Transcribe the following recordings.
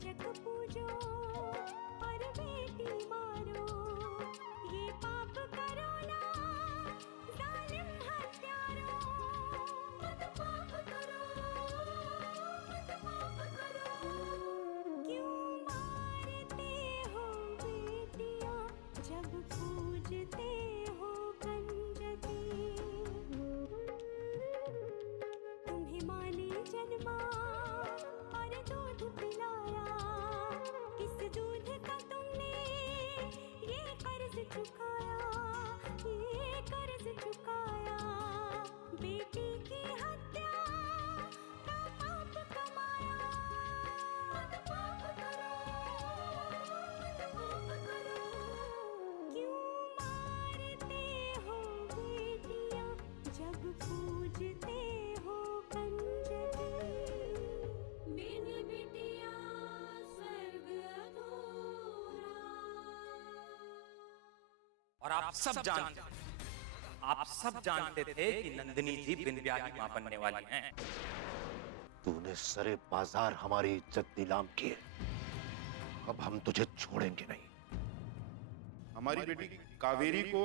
कंजक पूजो और बेटी मारो, ये पाप करो ना जालिम हत्यारों। मत पाप करो, मत पाप करो। क्यों मारते हो बेटियां जब पूजते हो कंजकी। तुम्हें माँ ने जन्मा और दूध पिलाया, इस दूध का तुमने ये कर्ज चुकाया, ये कर्ज चुकाया। बेटी की हत्या का पाप कमाया। मत पाप करो, मत पाप करो। क्यों मारते हो बेटियां जब पूजते हो कंजकी। बिन बिटिया स्वर्ग अधूरा। और आप सब जानते थे कि नंदिनी जी बिन ब्याह की मां बनने वाली हैं। तूने सरे बाजार हमारी इज्जत नीलाम की है, अब हम तुझे छोड़ेंगे नहीं। हमारी बेटी कावेरी को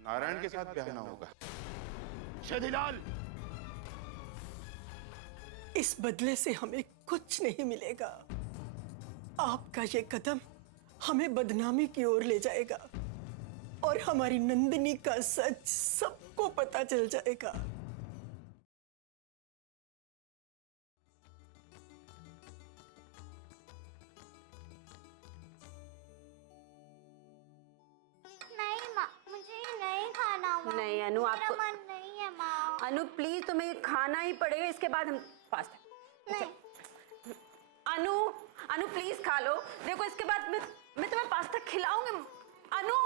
नारायण के साथ ब्याहना होगा। शेदीलाल, इस बदले से हमें कुछ नहीं मिलेगा। आपका ये कदम हमें बदनामी की ओर ले जाएगा और हमारी नंदिनी का सच सबको पता चल जाएगा। नहीं माँ, मुझे ये नहीं खाना माँ। नहीं अनु, आपको मेरा मन नहीं है माँ। अनु प्लीज, तुम्हें ये खाना ही पड़ेगा, इसके बाद हम पास्ता। नहीं। अनु, अनु प्लीज खा लो, देखो इसके बाद मैं तुम्हें पास्ता खिलाऊंगी। अनु,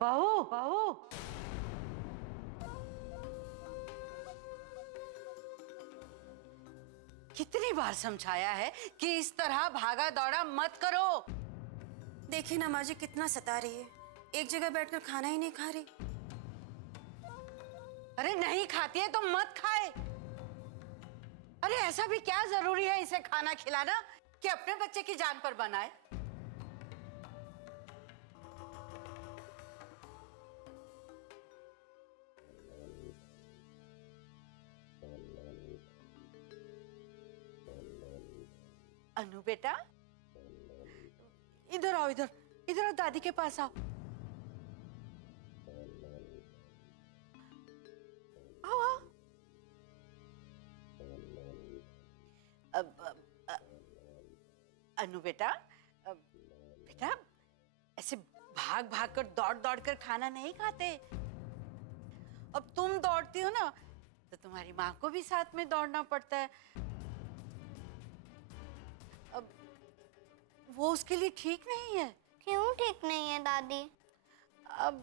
बहू बहू। कितनी बार समझाया है कि इस तरह भागा दौड़ा मत करो। देखिए ना माँ जी कितना सता रही है, एक जगह बैठकर खाना ही नहीं खा रही। अरे नहीं खाती है तो मत खाए। अरे ऐसा भी क्या जरूरी है इसे खाना खिलाना कि अपने बच्चे की जान पर बनाए। अनु बेटा, इधर आओ, इधर इधर आओ, दादी के पास आओ। आओ आओ। अनु बेटा, बेटा ऐसे भाग भाग कर दौड़ दौड़ कर खाना नहीं खाते। अब तुम दौड़ती हो ना तो तुम्हारी माँ को भी साथ में दौड़ना पड़ता है। अब वो उसके लिए ठीक नहीं है। क्यों ठीक नहीं है दादी? अब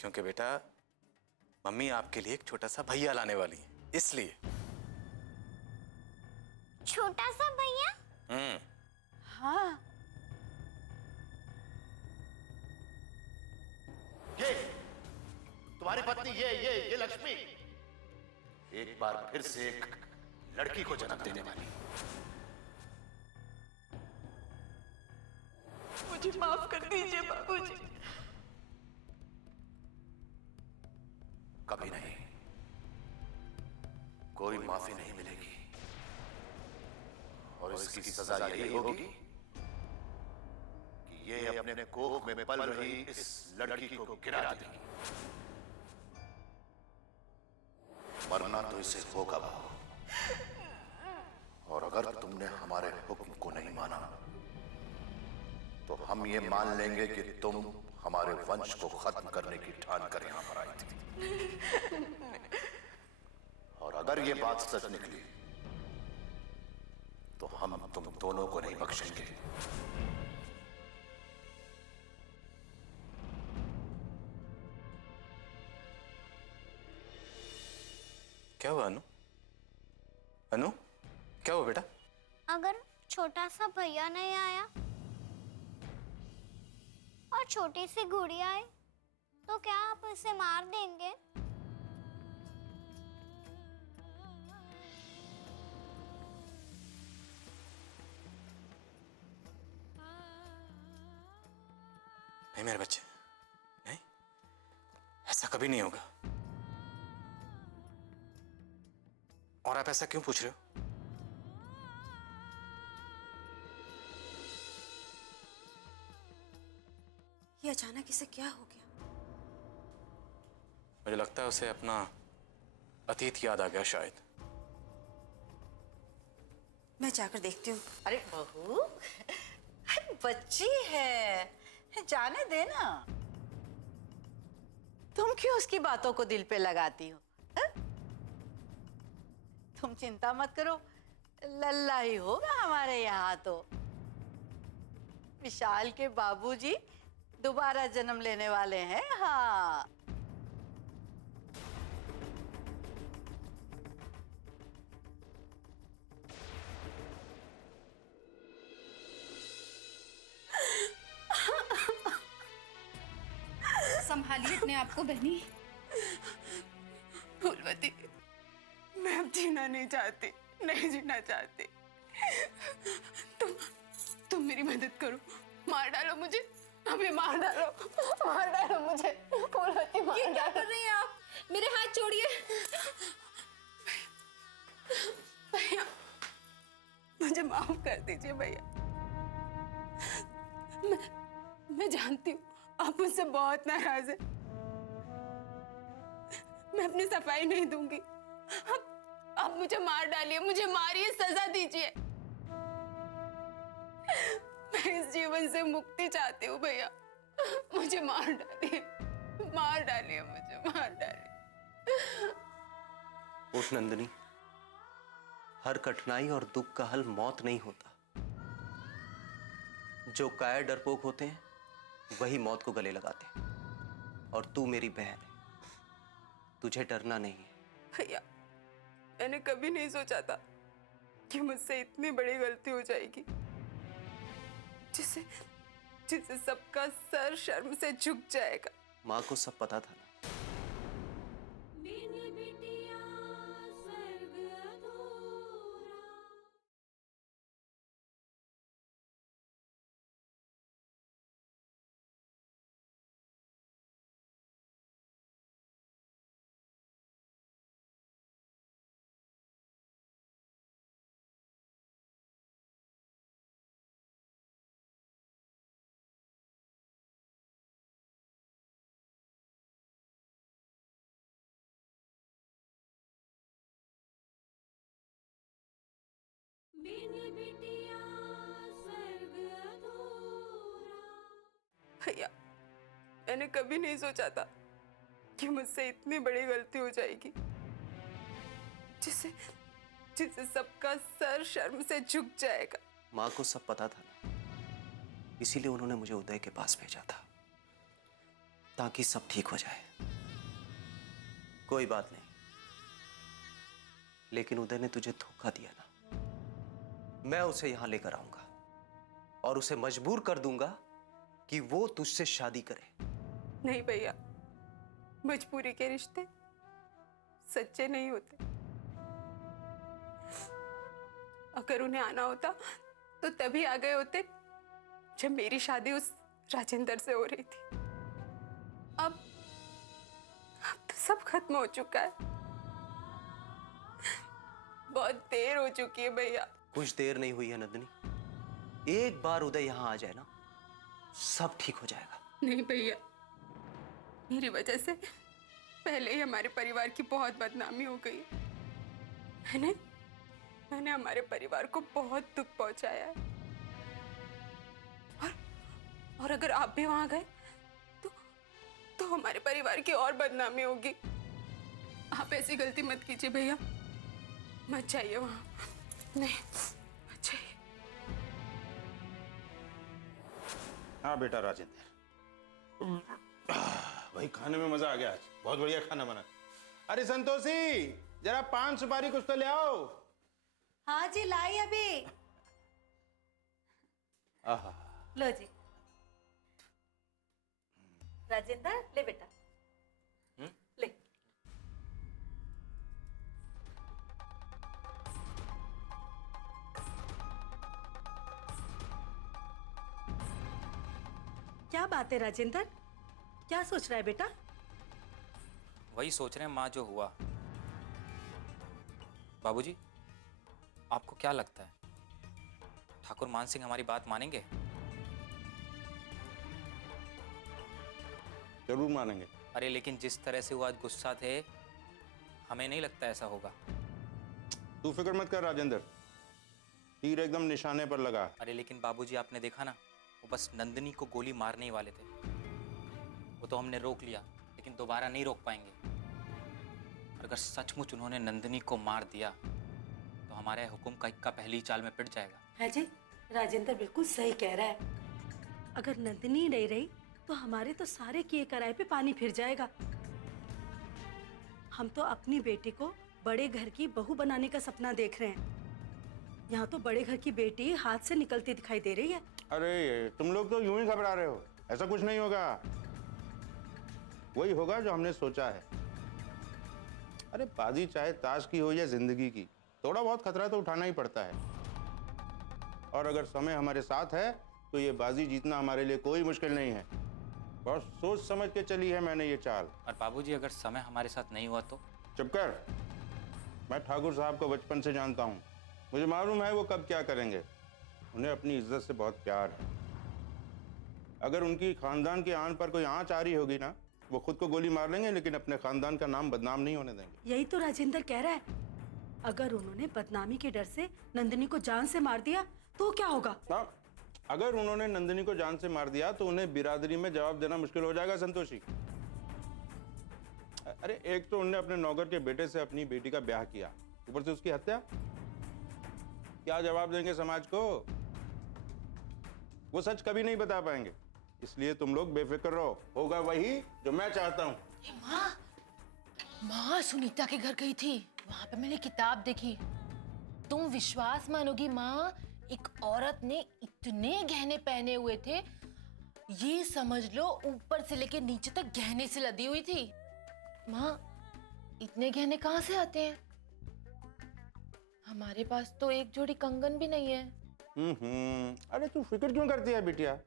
क्योंकि बेटा मम्मी आपके लिए एक छोटा सा भैया लाने वाली है, इसलिए। छोटा सा भैया? हाँ। ये तुम्हारी पत्नी, ये लक्ष्मी एक बार फिर से एक लड़की को जन्म देने वाली। मुझे माफ कर दीजिए बाबूजी। कभी नहीं, कोई माफी नहीं मिलेगी और इसकी सजा यही होगी कि ये अपने कोख में पल रही इस लड़की को गिरा देगी। मरना तो इसे होगा बहू, और अगर तुमने हमारे हुक्म को नहीं माना तो हम ये मान लेंगे कि तुम हमारे वंश को खत्म करने की ठान कर यहां पर आई थी। और अगर ये बात सच निकली तो हम तुम दोनों को नहीं बख्शेंगे। क्या हुआ अनु? अनु क्या हुआ बेटा? अगर छोटा सा भैया नहीं आया और छोटी सी गुड़िया आए तो क्या आप इसे मार देंगे? नहीं मेरे बच्चे, नहीं, ऐसा कभी नहीं होगा। और आप ऐसा क्यों पूछ रहे हो? ये अचानक इसे क्या हो गया? मुझे लगता है उसे अपना अतीत याद आ गया शायद। मैं जाकर देखती हूँ। अरे बहू, अरे बच्ची है, जाने दे ना। तुम क्यों उसकी बातों को दिल पे लगाती हो? है? तुम चिंता मत करो, लल्ला ही होगा हमारे यहाँ तो। विशाल के बाबूजी दोबारा जन्म लेने वाले हैं। हाँ, संभालिए अपने आप को बहनी। फूलवती, मैं अब जीना नहीं चाहती, नहीं जीना चाहती। तुम मेरी मदद करो, मार डालो मुझे, अभी मार डालो मुझे। फूलवती, मार डालो। क्या कर रही हैं आप? मेरे हाथ छोड़िए। भैया, मुझे माफ कर दीजिए भैया। मैं जानती हूँ आप मुझसे बहुत नाराज हैं। मैं अपनी सफाई नहीं दूंगी। आप मुझे मार डालिए, मुझे मारिए, सजा दीजिए। मैं इस जीवन से मुक्ति चाहती हूँ भैया। मुझे मार डालिए, मुझे मार डालिए। उठ नंदिनी, हर कठिनाई और दुख का हल मौत नहीं होता। जो कायर डरपोक होते हैं वही मौत को गले लगाते हैं। और तू मेरी बहन है, तुझे डरना नहीं है। भैया, मैंने कभी नहीं सोचा था कि मुझसे इतनी बड़ी गलती हो जाएगी, जिससे सबका सर शर्म से झुक जाएगा। माँ को सब पता था ना। भैया, मैंने कभी नहीं सोचा था कि मुझसे इतनी बड़ी गलती हो जाएगी, जिससे सबका सर शर्म से झुक जाएगा। माँ को सब पता था ना, इसीलिए उन्होंने मुझे उदय के पास भेजा था, ताकि सब ठीक हो जाए। कोई बात नहीं, लेकिन उदय ने तुझे धोखा दिया ना। मैं उसे यहां लेकर आऊंगा और उसे मजबूर कर दूंगा कि वो तुझसे शादी करे। नहीं भैया, मजबूरी के रिश्ते सच्चे नहीं होते। अगर उन्हें आना होता तो तभी आ गए होते जब मेरी शादी उस राजेंद्र से हो रही थी। अब तो सब खत्म हो चुका है। बहुत देर हो चुकी है भैया। कुछ देर नहीं हुई है नंदिनी, एक बार उदय यहां आ जाए ना, सब ठीक हो जाएगा। नहीं भैया, मेरी वजह से पहले ही हमारे परिवार की बहुत बदनामी हो गई। मैंने हमारे परिवार को बहुत दुख पहुंचाया है। और अगर आप भी वहां गए तो हमारे परिवार की और बदनामी होगी। आप ऐसी गलती मत कीजिए भैया, मत जाइए वहां। नहीं, मत जाइए। हाँ बेटा राजेंद्र, भाई खाने में मजा आ गया आज, बहुत बढ़िया खाना बना। अरे संतोषी, जरा पान सुपारी कुछ तो ले आओ। हाँ जी, लाई अभी। आहा, लो जी। राजेंद्र, ले बेटा, ले। क्या बात है राजेंद्र, क्या सोच रहा है बेटा? वही सोच रहे हैं माँ जो हुआ। बाबूजी, आपको क्या लगता है ठाकुर मान सिंह हमारी बात मानेंगे? जरूर मानेंगे। अरे लेकिन जिस तरह से वो आज गुस्सा थे, हमें नहीं लगता ऐसा होगा। तू फिक्र मत कर राजेंद्र, तीर एकदम निशाने पर लगा। अरे लेकिन बाबूजी, आपने देखा ना, वो बस नंदिनी को गोली मारने ही वाले थे। वो तो हमने रोक लिया, लेकिन दोबारा नहीं रोक पाएंगे। और अगर सचमुच उन्होंने नंदिनी को मार दिया तो हमारे हुक्म का इक्का पहली चाल में पिट जाएगा। है जी, राजेंद्र बिल्कुल सही कह रहा है। अगर नंदिनी नहीं रही तो हमारे तो सारे किए कराए पे पानी फिर जाएगा। हम तो अपनी बेटी को बड़े घर की बहू बनाने का सपना देख रहे हैं। यहाँ तो बड़े घर की बेटी हाथ से निकलती दिखाई दे रही है। अरे तुम लोग तो यूं ही घबरा रहे हो, ऐसा कुछ नहीं होगा। वही होगा जो हमने सोचा है। अरे बाजी चाहे ताश की हो या जिंदगी की, थोड़ा बहुत खतरा तो उठाना ही पड़ता है। और अगर समय हमारे साथ है तो ये बाजी जीतना हमारे लिए कोई मुश्किल नहीं है। बहुत सोच समझ के चली है मैंने ये चाल। और बाबूजी, अगर समय हमारे साथ नहीं हुआ तो? चुप कर। मैं ठाकुर साहब को बचपन से जानता हूँ, मुझे मालूम है वो कब क्या करेंगे। उन्हें अपनी इज्जत से बहुत प्यार है। अगर उनकी खानदान की आन पर कोई आंच आ रही होगी ना, वो खुद को गोली मार लेंगे, लेकिन अपने खानदान का नाम बदनाम नहीं होने देंगे। यही तो राजेंद्र कह रहा है। अगर उन्होंने बदनामी के डर से नंदिनी को जान से मार दिया तो क्या होगा? हाँ, अगर उन्होंने नंदिनी को जान से मार दिया तो उन्हें बिरादरी में जवाब देना मुश्किल हो जाएगा संतोषी। अरे एक तो उन्होंने अपने नौकर के बेटे से अपनी बेटी का ब्याह किया, ऊपर से उसकी हत्या। क्या जवाब देंगे समाज को? वो सच कभी नहीं बता पाएंगे। इसलिए तुम लोग बेफिक्र रहो, होगा वही जो मैं चाहता हूँ। माँ सुनीता के घर गई थी, वहां पे मैंने किताब देखी। तुम विश्वास मानोगी माँ, एक औरत ने इतने गहने पहने हुए थे, ये समझ लो ऊपर से लेके नीचे तक गहने से लदी हुई थी। माँ, इतने गहने कहाँ से आते हैं? हमारे पास तो एक जोड़ी कंगन भी नहीं है। अरे तू फिक्र क्यों करती है बिटिया?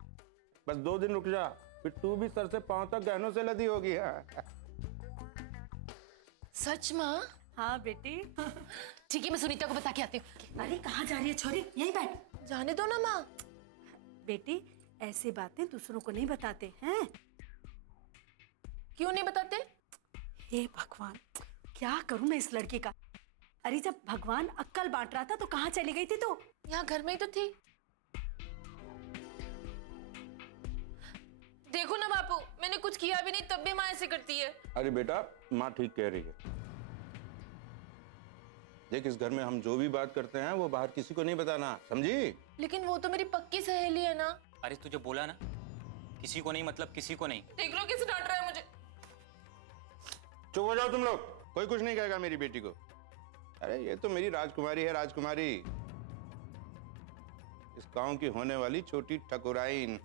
बस 2 दिन रुक जा, फिर तू भी सर से पांव तक गहनों से लदी होगी। सच माँ? हाँ बेटी। ठीक है, मैं सुनीता को बता के आती हूँ। अरे कहाँ जा रही है छोरी? यहीं बैठ। जाने दो ना माँ। बेटी, ऐसी बातें दूसरों को नहीं बताते हैं। क्यों नहीं बताते? हे भगवान, क्या करूं मैं इस लड़की का? अरे जब भगवान अक्ल बांट रहा था तो कहाँ चली गई थी तू? यहाँ घर में ही तो थी। देखो ना बापू, मैंने कुछ किया भी नहीं तब भी माँ ऐसे करती है। अरे बेटा, माँ ठीक कह रही है। देख, इस घर में हम जो भी बात करते हैं वो बाहर किसी को नहीं बताना, समझी? लेकिन वो तो मेरी पक्की सहेली है ना। अरे तुझे बोला ना, किसी को नहीं मतलब किसी को नहीं। देख लो कैसे डांट रहा है मुझे। चुप हो जाओ तुम लोग, कोई कुछ नहीं कहेगा मेरी बेटी को। अरे ये तो मेरी राजकुमारी है, राजकुमारी। इस गांव की होने वाली छोटी ठकुराइन।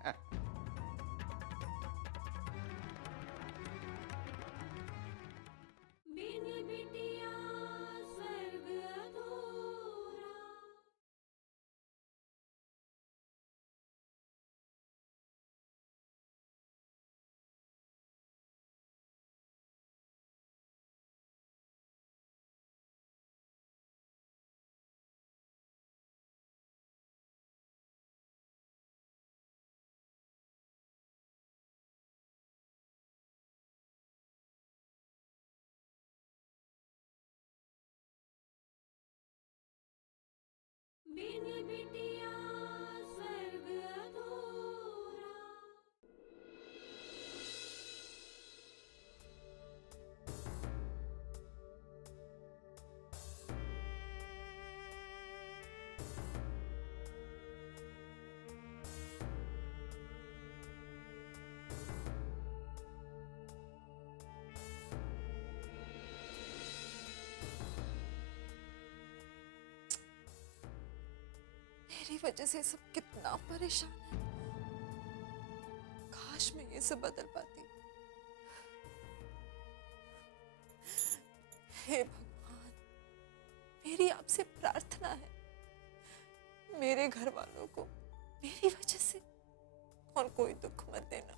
बिन बिटिया स्वर्ग अधूरा। मेरी वजह से सब कितना परेशान है। काश मैं ये सब बदल पाती। हे भगवान, मेरी आपसे प्रार्थना है, मेरे घर वालों को मेरी वजह से और कोई दुख मत देना।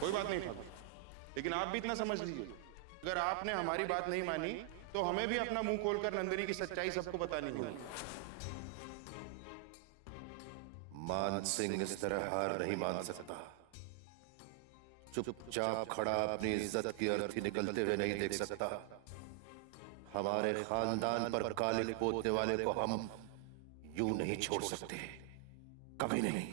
कोई बात नहीं ठाकुर, लेकिन आप भी इतना समझ लीजिए, अगर आपने हमारी बात नहीं मानी तो हमें भी अपना मुंह खोलकर नंदिनी की सच्चाई सबको बतानी होगी। मान सिंह इस तरह हार नहीं मान सकता। चुपचाप खड़ा अपनी इज्जत की अर्थी निकलते हुए नहीं देख सकता। हमारे खानदान पर कालिक पोतने वाले को हम यूं नहीं छोड़ सकते, कभी नहीं।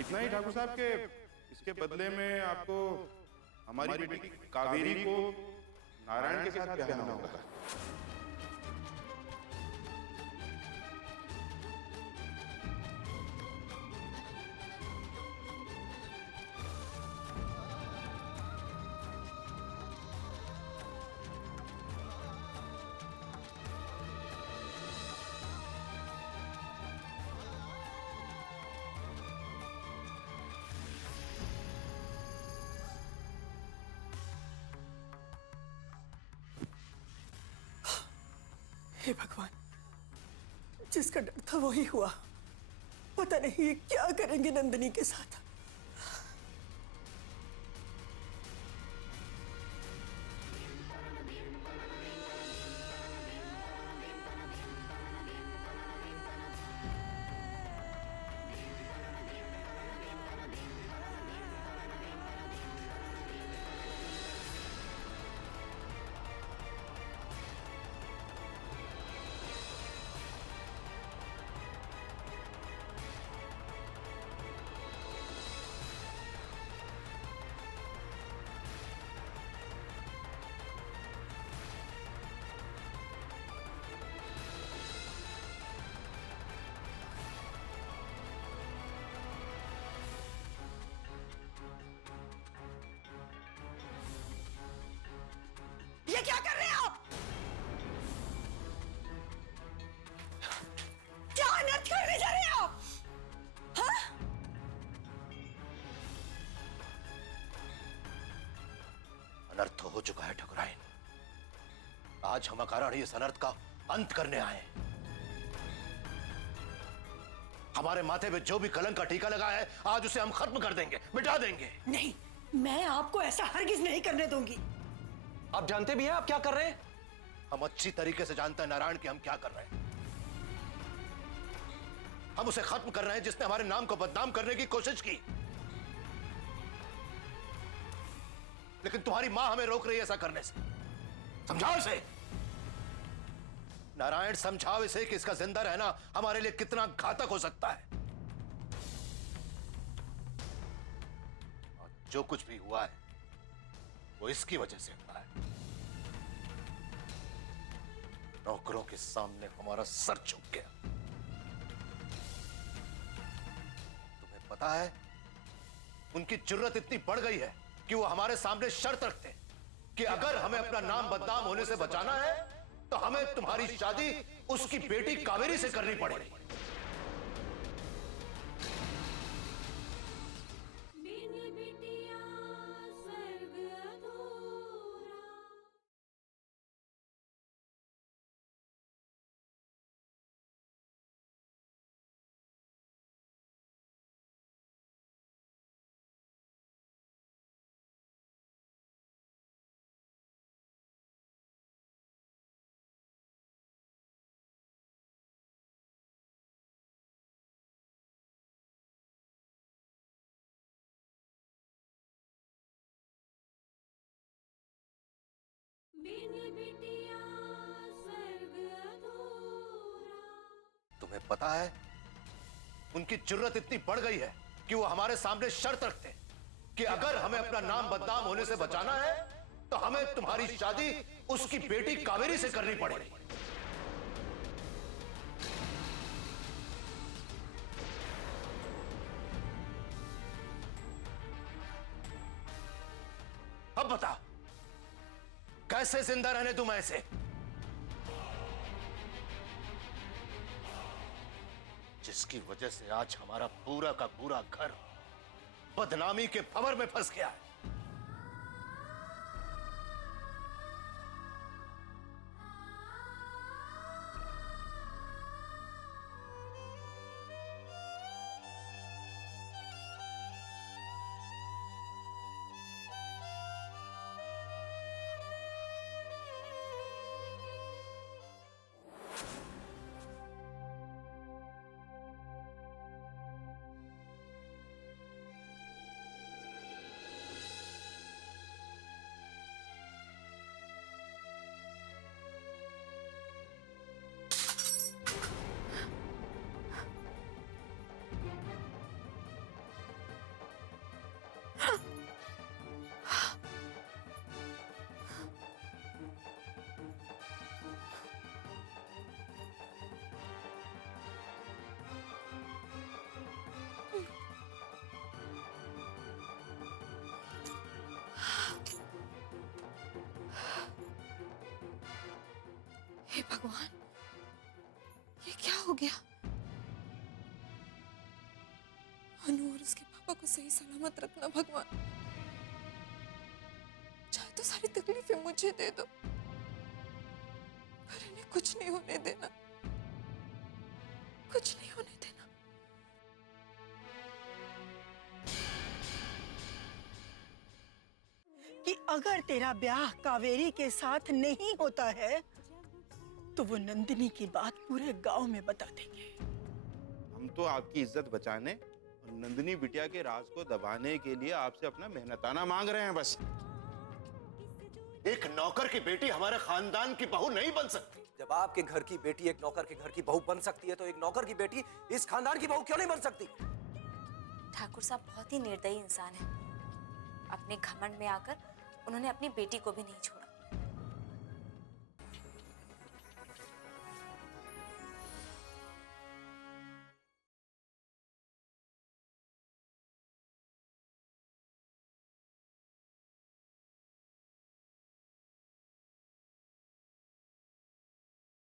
इतना ही ठाकुर साहब के इसके बदले में आपको हमारी बेटी कावेरी को नारायण के साथ ब्याह करना होगा। हे भगवान, जिसका डर था वही हुआ। पता नहीं ये क्या करेंगे नंदिनी के साथ। ये क्या कर रहे हैं आप? क्या अनर्थ करने जा रहे हैं आप? हाँ? अनर्थ हो चुका है ठकुराइन। आज हम अकारण इस अनर्थ का अंत करने आए। हमारे माथे पे जो भी कलंक का टीका लगा है, आज उसे हम खत्म कर देंगे, मिटा देंगे। नहीं, मैं आपको ऐसा हरगिज नहीं करने दूंगी। आप जानते भी हैं आप क्या कर रहे हैं? हम अच्छी तरीके से जानते हैं नारायण कि हम क्या कर रहे हैं। हम उसे खत्म कर रहे हैं जिसने हमारे नाम को बदनाम करने की कोशिश की। लेकिन तुम्हारी मां हमें रोक रही है ऐसा करने से। समझाओ इसे नारायण, समझाओ इसे कि इसका जिंदा रहना हमारे लिए कितना घातक हो सकता है। और जो कुछ भी हुआ है वो इसकी वजह से हुआ है। नौकरों के सामने हमारा सर झुक गया। तुम्हें पता है उनकी जुर्रत इतनी बढ़ गई है कि वो हमारे सामने शर्त रखते हैं कि अगर हमें अपना नाम बदनाम होने से बचाना है तो हमें तुम्हारी शादी उसकी बेटी कावेरी से करनी पड़ेगी। बिन बिटिया बिन बिटिया स्वर्ग अधूरा। तुम्हें पता है उनकी जुर्रत इतनी बढ़ गई है कि वो हमारे सामने शर्त रखते हैं कि अगर हमें अपना नाम बदनाम होने से बचाना है तो हमें तुम्हारी शादी उसकी बेटी कावेरी से करनी पड़ेगी। अब बता कैसे जिंदा रहने दूं मैं इसे? जिसकी वजह से आज हमारा पूरा का पूरा घर बदनामी के भंवर में फंस गया है। हे भगवान, ये क्या हो गया? अनु और उसके पापा को सही सलामत रखना भगवान। चाहे तो सारी तकलीफें मुझे दे दो, पर इन्हें कुछ नहीं होने देना, कुछ नहीं होने देना। कि अगर तेरा ब्याह कावेरी के साथ नहीं होता है तो वो नंदिनी की बात पूरे गांव में बता देंगे। हम तो आपकी इज्जत बचाने और नंदिनी बिटिया के राज को दबाने के लिए आपसे अपना मेहनताना मांग रहे हैं बस। एक नौकर की बेटी हमारे खानदान की बहू नहीं बन सकती। जब आपके घर की बेटी एक नौकर के घर की बहू बन सकती है तो एक नौकर की बेटी इस खानदान की बहू क्यों नहीं बन सकती? ठाकुर साहब बहुत ही निर्दयी इंसान है। अपने घमंड में आकर उन्होंने अपनी बेटी को भी नहीं छोड़ा।